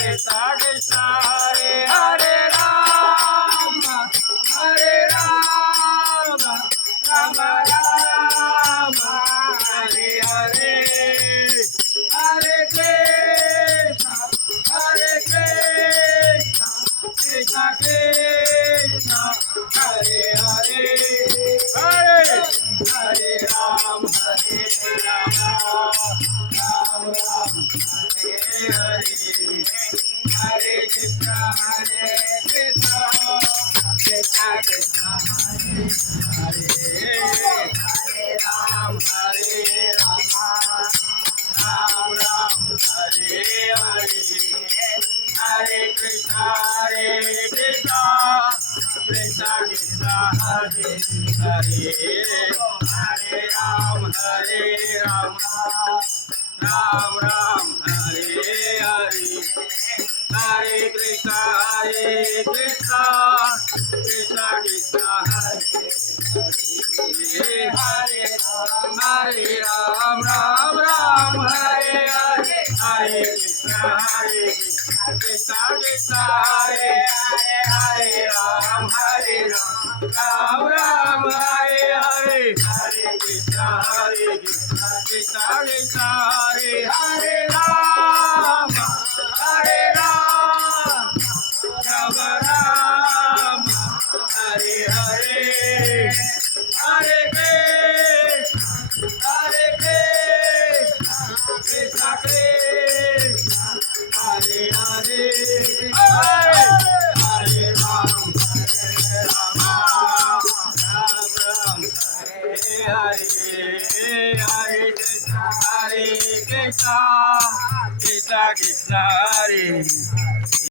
Krishna Krishna Hare Hare Rama Hare Rama Rama Rama Hare Hare Hare Krishna Krishna Krishna Hare Hare Hare Hare Ram Hare Rama Ram Ram Hare Hare Hare Krishna Krishna Krishna Hare Hare Hare Ram Hare Rama Ram Ram Hare Hare Hare Krishna Krishna Krishna Hare Hare Hare Ram Hare Rama Ram Ram Hare Hare Hare Krishna Krishna Krishna Hare Hare Hare Ram Ram Ram Hare Hare Hare Krishna Krishna Krishna Hare Hare Ram Hare Ram Ram Hare Hare Hare Krishna Krishna Krishna Hare Hare Ram Hare Ram Ram Ram Hare Hare Hare Krishna Krishna Krishna Hare Hare Hare Hare Ram Ram Ram Hare Hare Hare Krishna Krishna Krishna Hare